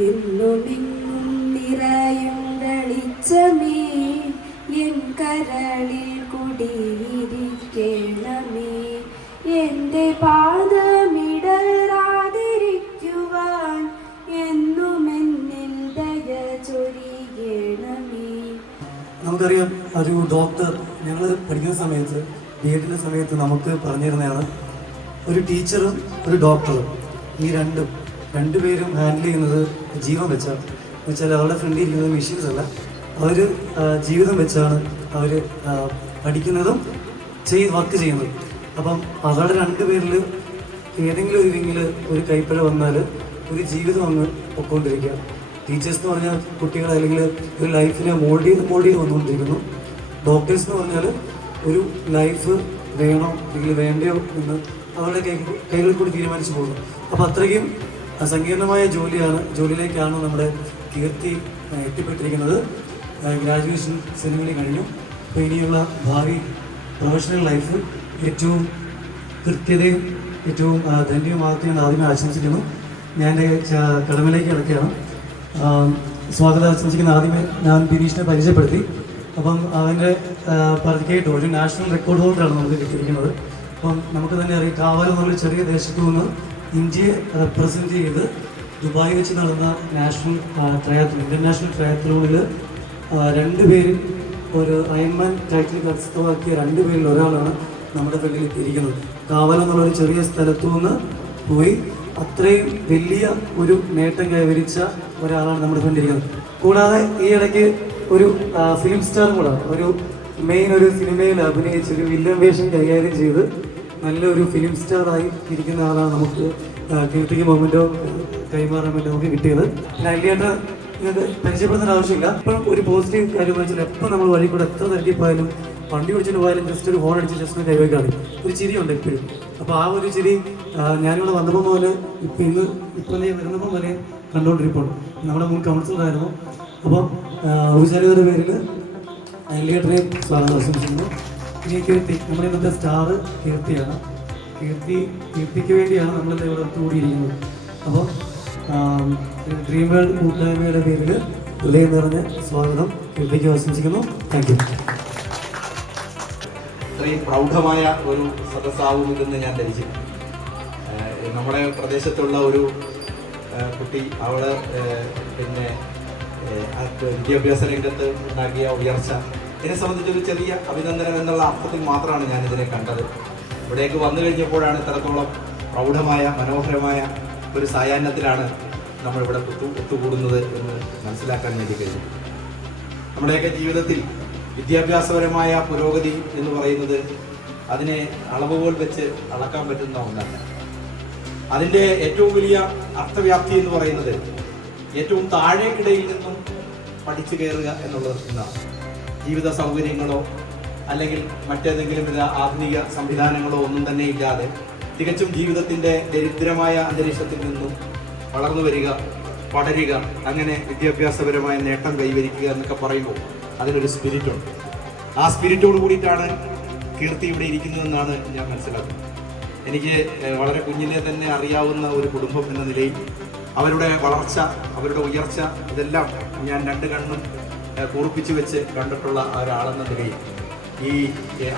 എന്നുമെങ്ങും നിറയും വെളിച്ചമേ എൻ കരളിൽ കുടിയിരിക്കണമേ. എന്റെ പാദമിടരാതിരിക്കുവാൻ എന്നും എന്നിൽ ദയ ചൊരിയണമേ. നമുക്കറിയാം ഒരു ഡോക്ടർ ഞങ്ങൾ പഠിക്കുന്ന സമയത്ത് എഡിന്റെ സമയത്ത് നമുക്ക് പറഞ്ഞിരുന്നതാണ് ഒരു ടീച്ചറും ഒരു ഡോക്ടറും ഈ രണ്ടും രണ്ടുപേരും ഹാൻഡിൽ ചെയ്യുന്നത് ജീവൻ വെച്ചാണ്. എന്ന് വെച്ചാൽ അവരുടെ ഫ്രണ്ടിൽ ഇരിക്കുന്നത് മെഷീൻസ് അല്ല. അവർ ജീവിതം വെച്ചാണ് അവർ പഠിക്കുന്നതും ചെയ് വർക്ക് ചെയ്യുന്നതും. അപ്പം അവരുടെ രണ്ടുപേരിൽ ഏതെങ്കിലും ഒരു വിങ്ങിൽ ഒരു കൈപ്പഴ വന്നാൽ ഒരു ജീവിതം അങ്ങ് പൊക്കോണ്ടിരിക്കുക. ടീച്ചേഴ്സ് എന്ന് പറഞ്ഞാൽ കുട്ടികൾ അല്ലെങ്കിൽ ഒരു ലൈഫിനെ മോൾഡ് ചെയ്ത് മോൾഡ് ചെയ്ത് വന്നുകൊണ്ടിരിക്കുന്നു. ഡോക്ടേഴ്സ് എന്ന് പറഞ്ഞാൽ ഒരു ലൈഫ് വേണോ അല്ലെങ്കിൽ വേണ്ടയോ എന്ന് അവരുടെ കൈ കൈകളിൽ കൂടി തീരുമാനിച്ചു പോകുന്നു. അപ്പോൾ അത്രയ്ക്കും സങ്കീർണമായ ജോലിയാണ് ജോലിയിലേക്കാണ് നമ്മുടെ കീർത്തി എത്തിപ്പെട്ടിരിക്കുന്നത്. ഗ്രാജുവേഷൻ സെറിമണി കഴിഞ്ഞു. അപ്പോൾ ഇനിയുള്ള ഭാവി പ്രൊഫഷണൽ ലൈഫ് ഏറ്റവും കൃത്യതയും ഏറ്റവും ധന്യമാകട്ടെ എന്ന് ആദ്യമേ ആശംസിക്കുന്നു. ഞാൻ കടമയിലേക്ക് കിടക്കുകയാണ്. സ്വാഗതം ആശംസിക്കുന്ന ആദ്യമേ ഞാൻ ബിനീഷിനെ പരിചയപ്പെടുത്തി. അപ്പം അവന്റെ കേട്ടു ഒരു നാഷണൽ റെക്കോർഡ് ഹോൾഡറാണ് നമുക്ക് കിട്ടിയിരിക്കുന്നത്. അപ്പം നമുക്ക് തന്നെ അറിയാം കാവാലം എന്നൊരു ചെറിയ ദേശത്തു നിന്ന് ഇന്ത്യയെ റെപ്രസെന്റ് ചെയ്ത് ദുബായ് വെച്ച് നടന്ന നാഷണൽ ട്രയാത്ലൺ ഇന്റർനാഷണൽ ട്രയാത്ലോണിൽ രണ്ട് പേര് ഒരു അയൺമാൻ ടൈറ്റിൽ കരസ്ഥമാക്കിയ രണ്ട് പേരിൽ ഒരാളാണ് നമ്മുടെ ഫ്രണ്ടിൽ എത്തിയിരിക്കുന്നത് കാവലം എന്നുള്ളൊരു ചെറിയ സ്ഥലത്തു നിന്ന് പോയി അത്രയും വലിയ ഒരു നേട്ടം കൈവരിച്ച ഒരാളാണ് നമ്മുടെ ഫ്രണ്ടിരിക്കുന്നത് കൂടാതെ ഈ ഇടയ്ക്ക് ഒരു ഫിലിം സ്റ്റാറും കൂടെ ഒരു മെയിൻ ഒരു സിനിമയിൽ അഭിനയിച്ച് ഒരു വില്ലൻ വേഷം കൈകാര്യം ചെയ്ത് നല്ലൊരു ഫിലിം സ്റ്റാറായി ഇരിക്കുന്ന ആളാണ് നമുക്ക് കീർത്തിക്ക് കൈമാറാൻ വേണ്ടി നമുക്ക് കിട്ടിയത്. ലൈലിയേട്ട നിങ്ങൾക്ക് പരിചയപ്പെടുത്തേണ്ട ആവശ്യമില്ല. ഇപ്പം ഒരു പോസിറ്റീവ് കാര്യം വെച്ചാൽ എപ്പോൾ നമ്മൾ വഴി കൂടെ എത്ര തട്ടിപ്പോയാലും പോയാലും വണ്ടി ഓടിച്ചിട്ട് പോയാലും ജസ്റ്റ് ഒരു ഹോൺ അടിച്ച് ജസ്റ്റ് കൈവയ്ക്കാണ് ഒരു ചിരിയുണ്ട് എപ്പോഴും. അപ്പോൾ ആ ഒരു ചിരി ഞാനിവിടെ വന്നപ്പോൾ മുതൽ ഇപ്പം ഇന്ന് ഇപ്പം നീ വരുന്നപ്പോൾ വരെ കണ്ടുകൊണ്ടിരിപ്പുണ്ട് നമ്മുടെ മുൻ കൗൺസിലറായിരുന്നു. അപ്പം ഔപചാരികതയുടെ പേരിൽ അല്ലിയേട്ടനെ സ്വാഗതം ആശംസിക്കുന്നു. ഇനി കീർത്തി നമ്മുടെ ഇന്നത്തെ സ്റ്റാർ കീർത്തിയാണ്. കീർത്തി കീർത്തിക്ക് വേണ്ടിയാണ് നമ്മളിന്ന് ഇവിടെ കൂടിയിരിക്കുന്നത്. അപ്പോൾ ഡ്രീം വേൾഡ് കൂട്ടായ്മയുടെ പേരിൽ ഹൃദയം നിറഞ്ഞ സ്വാഗതം കീർത്തിക്ക് ആശംസിക്കുന്നു. താങ്ക് യു ഇത്രയും പ്രൗഢമായ ഒരു സദസ്സാവും ഞാൻ ധരിച്ചിട്ടുണ്ട്. നമ്മുടെ പ്രദേശത്തുള്ള ഒരു കുട്ടി അവൾ പിന്നെ വിദ്യാഭ്യാസ രംഗത്ത് ഉണ്ടാക്കിയ ഉയർച്ച. ഇതിനെ സംബന്ധിച്ചൊരു ചെറിയ അഭിനന്ദനം എന്നുള്ള അർത്ഥത്തിൽ മാത്രമാണ് ഞാൻ ഇതിനെ കണ്ടത്. ഇവിടേക്ക് വന്നു കഴിഞ്ഞപ്പോഴാണ് ഇത്രത്തോളം പ്രൗഢമായ മനോഹരമായ ഒരു സായാഹ്നത്തിലാണ് നമ്മൾ ഇവിടെ ഒത്തു ഒത്തുകൂടുന്നത് എന്ന് മനസ്സിലാക്കാൻ വേണ്ടി കഴിഞ്ഞു. നമ്മുടെയൊക്കെ ജീവിതത്തിൽ വിദ്യാഭ്യാസപരമായ പുരോഗതി എന്ന് പറയുന്നത് അതിനെ അളവുകൾ വെച്ച് അളക്കാൻ പറ്റുന്ന ഒന്നല്ല. അതിന്റെ ഏറ്റവും വലിയ അർത്ഥവ്യാപ്തി എന്ന് പറയുന്നത് ഏറ്റവും താഴേക്കിടയിൽ നിന്നും പഠിച്ചു കയറുക എന്നുള്ളത് എന്നാണ് ജീവിത സൗകര്യങ്ങളോ അല്ലെങ്കിൽ മറ്റേതെങ്കിലും വിധ ആധുനിക സംവിധാനങ്ങളോ ഒന്നും തന്നെ ഇല്ലാതെ തികച്ചും ജീവിതത്തിന്റെ ദരിദ്രമായ അന്തരീക്ഷത്തിൽ നിന്നും വളർന്നു വരിക പടരുക അങ്ങനെ വിദ്യാഭ്യാസപരമായ നേട്ടം കൈവരിക്കുക എന്നൊക്കെ പറയുമ്പോൾ അതിനൊരു സ്പിരിറ്റുണ്ട്. ആ സ്പിരിറ്റോട് കൂടിയിട്ടാണ് കീർത്തി ഇവിടെ ഇരിക്കുന്നതെന്നാണ് ഞാൻ മനസ്സിലാക്കുന്നത്. എനിക്ക് വളരെ കുഞ്ഞിലെ തന്നെ അറിയാവുന്ന ഒരു കുടുംബം എന്ന നിലയിൽ അവരുടെ വളർച്ച അവരുടെ ഉയർച്ച ഇതെല്ലാം ഞാൻ രണ്ട് കണ്ണും ഏഹ്, കൂർപ്പിച്ചു വെച്ച് കണ്ടിട്ടുള്ള ഒരാളെന്ന നിലയിൽ ഈ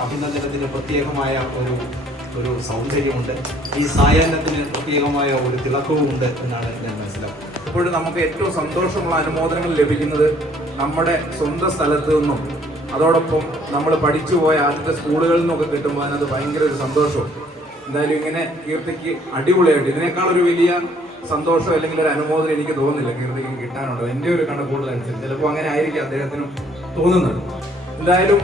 അഭിനന്ദനത്തിന് പ്രത്യേകമായ ഒരു ഒരു സൗന്ദര്യമുണ്ട്. ഈ സായാഹ്നത്തിന് പ്രത്യേകമായ ഒരു തിളക്കവും ഉണ്ട് എന്നാണ് ഞാൻ മനസ്സിലാക്കുന്നത്. ഇപ്പോഴും നമുക്ക് ഏറ്റവും സന്തോഷമുള്ള അനുമോദനങ്ങൾ ലഭിക്കുന്നത് നമ്മുടെ സ്വന്തം സ്ഥലത്ത് നിന്നും അതോടൊപ്പം നമ്മൾ പഠിച്ചു പോയ ആദ്യത്തെ സ്കൂളുകളിൽ നിന്നൊക്കെ കിട്ടുമ്പോൾ അതിനകത്ത് ഭയങ്കര ഒരു സന്തോഷവും എന്തായാലും ഇങ്ങനെ കീർത്തിക്ക് അടിപൊളിയായിട്ട് ഇതിനേക്കാൾ ഒരു വലിയ സന്തോഷം അല്ലെങ്കിൽ ഒരു അനുമോദനം എനിക്ക് തോന്നുന്നില്ല. കീർത്തിക്കും കിട്ടാനുള്ളത് എന്റെ ഒരു കണക്കൂടലനുസരിച്ച് ചിലപ്പോൾ അങ്ങനെ ആയിരിക്കും അദ്ദേഹത്തിനും തോന്നുന്നത്. എന്തായാലും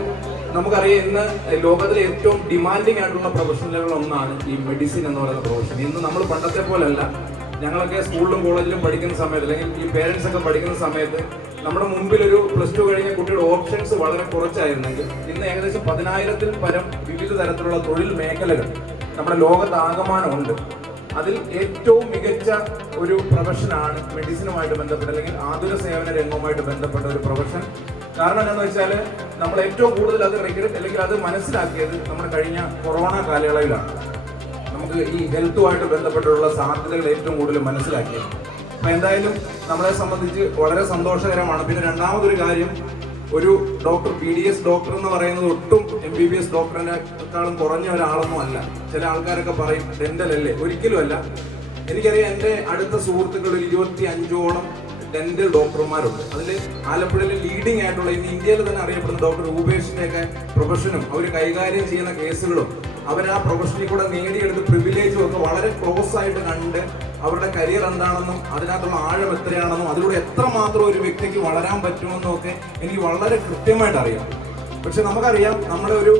നമുക്കറിയാം ഇന്ന് ലോകത്തിലെ ഏറ്റവും ഡിമാൻഡിങ് ആയിട്ടുള്ള പ്രൊഫഷനുകളിൽ ഒന്നാണ് ഈ മെഡിസിൻ എന്ന് പറയുന്ന പ്രൊഫഷൻ ഇന്ന് നമ്മൾ പണ്ടത്തെ പോലല്ല ഞങ്ങളൊക്കെ സ്കൂളിലും കോളേജിലും പഠിക്കുന്ന സമയത്ത് അല്ലെങ്കിൽ ഈ പേരൻസ് ഒക്കെ പഠിക്കുന്ന സമയത്ത് നമ്മുടെ മുമ്പിൽ ഒരു പ്ലസ് ടു കഴിഞ്ഞ കുട്ടിയുടെ ഓപ്ഷൻസ് വളരെ കുറച്ചായിരുന്നെങ്കിൽ ഇന്ന് ഏകദേശം പതിനായിരത്തിൽ പരം വിവിധ തരത്തിലുള്ള തൊഴിൽ മേഖലകൾ നമ്മുടെ ലോകത്താകമാനമുണ്ട്. അതിൽ ഏറ്റവും മികച്ച ഒരു പ്രൊഫഷനാണ് മെഡിസിനുമായിട്ട് ബന്ധപ്പെട്ട അല്ലെങ്കിൽ ആതുര സേവന രംഗവുമായിട്ട് ബന്ധപ്പെട്ട ഒരു പ്രൊഫഷൻ. കാരണം എന്താണെന്ന് വെച്ചാൽ നമ്മൾ ഏറ്റവും കൂടുതൽ അത് റിഗ്രറ്റ് അല്ലെങ്കിൽ അത് മനസ്സിലാക്കിയത് നമ്മൾ കഴിഞ്ഞ കൊറോണ കാലയളവിലാണ്. നമുക്ക് ഈ ഹെൽത്തുമായിട്ട് ബന്ധപ്പെട്ടുള്ള സാധ്യതകൾ ഏറ്റവും കൂടുതൽ മനസ്സിലാക്കിയത്. അപ്പം എന്തായാലും നമ്മളെ സംബന്ധിച്ച് വളരെ സന്തോഷകരമാണ്. പിന്നെ രണ്ടാമതൊരു കാര്യം ഒരു doctor P D S doctor എന്ന് പറയുന്നത് ഒട്ടും എം ബി ബി എസ് ഡോക്ടറിനെക്കാളും കുറഞ്ഞ ഒരാളൊന്നും അല്ല. ചില ആൾക്കാരൊക്കെ പറയും ഡെന്റൽ അല്ലേ? ഒരിക്കലും അല്ല. എനിക്കറിയാം എന്റെ അടുത്ത സുഹൃത്തുക്കളിൽ ഇരുപത്തി അഞ്ചോളം ഡെന്റൽ ഡോക്ടർമാരുണ്ട്. അതിൽ ആലപ്പുഴയിലെ ലീഡിംഗ് ആയിട്ടുള്ള ഇന്ന് ഇന്ത്യയിൽ തന്നെ അറിയപ്പെടുന്ന ഡോക്ടർ രൂപേഷിന്റെ ഒക്കെ പ്രൊഫഷനും അവർ കൈകാര്യം ചെയ്യുന്ന കേസുകളും അവർ ആ പ്രൊഫഷനിൽ കൂടെ നേടിയെടുത്ത പ്രിവിലേജും ഒക്കെ വളരെ ക്ലോസ് ആയിട്ട് കണ്ട് അവരുടെ കരിയർ എന്താണെന്നും അതിനകത്തുള്ള ആഴം എത്രയാണെന്നും അതിലൂടെ എത്രമാത്രം ഒരു വ്യക്തിക്ക് വളരാൻ പറ്റുമെന്നും ഒക്കെ എനിക്ക് വളരെ കൃത്യമായിട്ട് അറിയാം. പക്ഷെ നമുക്കറിയാം നമ്മുടെ ഒരു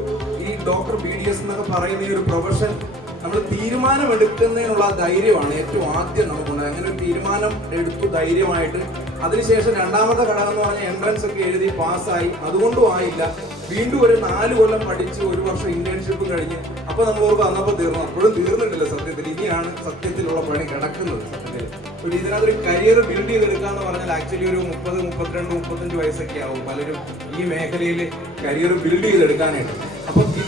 ഈ ഡോക്ടർ ബി ഡി എസ് എന്നൊക്കെ പറയുന്ന ഈ ഒരു പ്രൊഫഷൻ നമ്മൾ തീരുമാനം എടുക്കുന്നതിനുള്ള ധൈര്യമാണ് ഏറ്റവും ആദ്യം നമുക്കുണ്ട് അങ്ങനെ ഒരു തീരുമാനം എടുത്തു ധൈര്യമായിട്ട്. അതിനുശേഷം രണ്ടാമത്തെ ഘടകം എന്ന് പറഞ്ഞാൽ എൻട്രൻസ് ഒക്കെ എഴുതി പാസ്സായി. അതുകൊണ്ടും ആയില്ല. വീണ്ടും ഒരു നാല് കൊല്ലം പഠിച്ച് ഒരു വർഷം ഇന്റേൺഷിപ്പ് കഴിഞ്ഞ് അപ്പൊ നമ്മൾ ഓർക്കും അന്നപ്പോ തീർന്നു. അപ്പോഴും തീർന്നിട്ടില്ല സത്യത്തിൽ. ഇനിയാണ് സത്യത്തിലുള്ള പണി കിടക്കുന്നത്. സത്യത്തിൽ ഒരു ഇതിനകത്തൊരു കരിയർ ബിൽഡ് ചെയ്തെടുക്കുക എന്ന് പറഞ്ഞാൽ ആക്ച്വലി ഒരു മുപ്പത് മുപ്പത്തിരണ്ട് മുപ്പത്തഞ്ച് വയസ്സൊക്കെ ആവും പലരും ഈ മേഖലയിൽ കരിയർ ബിൽഡ് ചെയ്തെടുക്കാനായിട്ട്.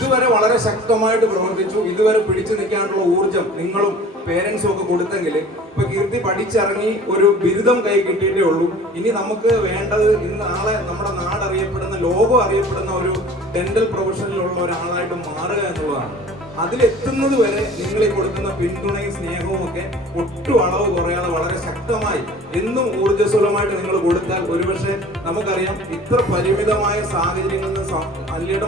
ഇതുവരെ വളരെ ശക്തമായിട്ട് പ്രവർത്തിച്ചു. ഇതുവരെ പിടിച്ചു നിൽക്കാനുള്ള ഊർജം നിങ്ങളും പേരൻസും ഒക്കെ കൊടുത്തെങ്കിൽ ഇപ്പൊ കീർത്തി പഠിച്ചിറങ്ങി ഒരു ബിരുദം കൈ കിട്ടിയിട്ടേ ഉള്ളൂ. ഇനി നമുക്ക് വേണ്ടത് ഇന്ന് നാളെ നമ്മുടെ നാട് അറിയപ്പെടുന്ന ലോകം അറിയപ്പെടുന്ന ഒരു ഡെന്റൽ പ്രൊഫഷനിലുള്ള ഒരാളായിട്ട് മാറുക എന്നുള്ളതാണ്. അതിലെത്തുന്നത് വരെ നിങ്ങൾ കൊടുക്കുന്ന പിന്തുണയും സ്നേഹവും ഒക്കെ ഒട്ടും അളവ് കുറയാതെ വളരെ ശക്തമായി എന്നും ഊർജസ്വലമായിട്ട് നിങ്ങൾ കൊടുത്താൽ ഒരുപക്ഷെ നമുക്കറിയാം ഇത്ര പരിമിതമായ സാഹചര്യങ്ങളിൽ നിന്ന് സ-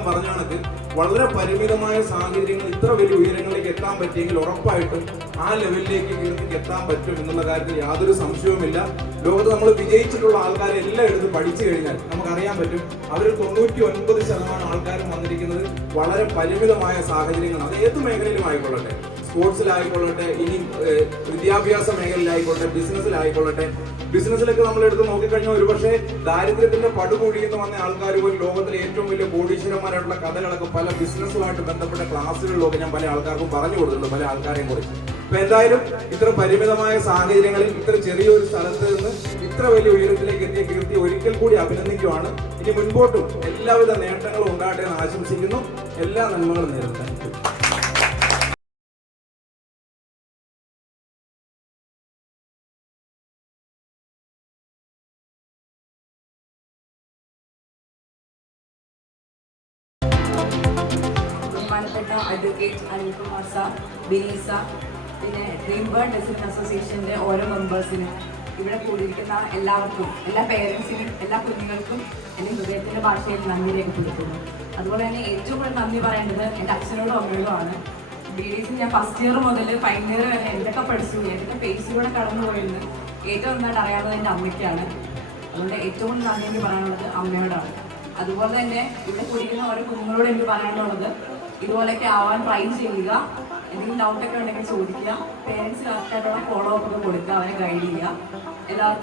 പറഞ്ഞ കണക്ക് വളരെ പരിമിതമായ സാഹചര്യങ്ങൾ ഇത്ര വലിയ ഉയരങ്ങളിലേക്ക് എത്താൻ പറ്റിയെങ്കിൽ ഉറപ്പായിട്ടും ആ ലെവലിലേക്ക് എത്താൻ പറ്റും എന്നുള്ള കാര്യത്തിൽ യാതൊരു സംശയവുമില്ല. ലോകത്ത് നമ്മൾ വിജയിച്ചിട്ടുള്ള ആൾക്കാരെ എല്ലാം എടുത്ത് പഠിച്ചു കഴിഞ്ഞാൽ നമുക്കറിയാൻ പറ്റും അവർ തൊണ്ണൂറ്റി ഒൻപത് ശതമാനം ആൾക്കാരും വന്നിരിക്കുന്നത് വളരെ പരിമിതമായ സാഹചര്യങ്ങളാണ്. അത് ഏത് മേഖലയിലും ആയിക്കൊള്ളട്ടെ. സ്പോർട്സിലായിക്കൊള്ളട്ടെ ഇനി വിദ്യാഭ്യാസ മേഖലയിലായിക്കൊള്ളട്ടെ ബിസിനസ്സിലായിക്കൊള്ളട്ടെ. ബിസിനസ്സിലൊക്കെ നമ്മൾ എടുത്ത് നോക്കിക്കഴിഞ്ഞാൽ ഒരുപക്ഷെ ദാരിദ്ര്യത്തിന്റെ പടുകൂടിയെന്ന് വന്ന ആൾക്കാർ പോലും ലോകത്തിലെ ഏറ്റവും വലിയ കോടീശ്വരന്മാരായിട്ടുള്ള കഥകളൊക്കെ പല ബിസിനസ്സുമായിട്ട് ബന്ധപ്പെട്ട ക്ലാസ്സുകളിലൊക്കെ ഞാൻ പല ആൾക്കാർക്കും പറഞ്ഞു കൊടുത്തിട്ടുണ്ട് പല ആൾക്കാരെയും കുറിച്ച് അപ്പൊ എന്തായാലും ഇത്ര പരിമിതമായ സാഹചര്യങ്ങളിൽ ഇത്ര ചെറിയൊരു സ്ഥലത്ത് നിന്ന് ഇത്ര വലിയ ഉയരത്തിലേക്ക് എത്തിയ കീർത്തി ഒരിക്കൽ കൂടി അഭിനന്ദിക്കുവാണ്. ഇനി മുൻപോട്ടും എല്ലാവിധ നേട്ടങ്ങളും ഉണ്ടാകട്ടെ എന്ന് ആശംസിക്കുന്നു. എല്ലാ നന്മകളും നേരിടുന്നു അഡ്വക്കേറ്റ് അനിൽകുമാർ സാർ പിന്നെ ഡ്രീം ബേർഡ് ഡെസിൻ അസോസിയേഷന്റെ ഓരോ മെമ്പേഴ്സിനും ഇവിടെ കൂടിയിരിക്കുന്ന എല്ലാവർക്കും എല്ലാ പേരൻസിനും എല്ലാ കുഞ്ഞുങ്ങൾക്കും എന്റെ ഹൃദയത്തിന്റെ ഭാഷയിൽ നന്ദി രേഖപ്പെടുത്തുന്നു. അതുപോലെ തന്നെ ഏറ്റവും കൂടുതൽ നന്ദി പറയേണ്ടത് എന്റെ അച്ഛനോടും അമ്മയോടുമാണ് ബി ഡി സി ഞാൻ ഫസ്റ്റ് ഇയർ മുതൽ ഫൈനൽ ഇയർ വരെ എന്തൊക്കെ പഠിച്ചു എന്തൊക്കെ പേസിലൂടെ കടന്നു പോയിരുന്നു ഏറ്റവും നന്നായിട്ട് അറിയാവുന്നത് എന്റെ അമ്മയ്ക്കാണ്. അതുകൊണ്ട് ഏറ്റവും കൂടുതൽ നന്ദി എനിക്ക് പറയാനുള്ളത് അമ്മയോടാണ്. അതുപോലെ തന്നെ ഇവിടെ കുടിക്കുന്ന ഓരോ കുഞ്ഞുങ്ങളോട് എനിക്ക് പറയാനുള്ളത് ഇതുപോലെയൊക്കെ ആവാൻ ട്രൈ ചെയ്യുക. എന്തെങ്കിലും ഡൗട്ടൊക്കെ ഉണ്ടെങ്കിൽ ചോദിക്കുക. പേരൻസ് കറക്റ്റായിട്ടുള്ള ഫോളോ അപ്പ് ഒക്കെ കൊടുക്കുക. അവരെ ഗൈഡ് ചെയ്യുക. എല്ലാവർക്കും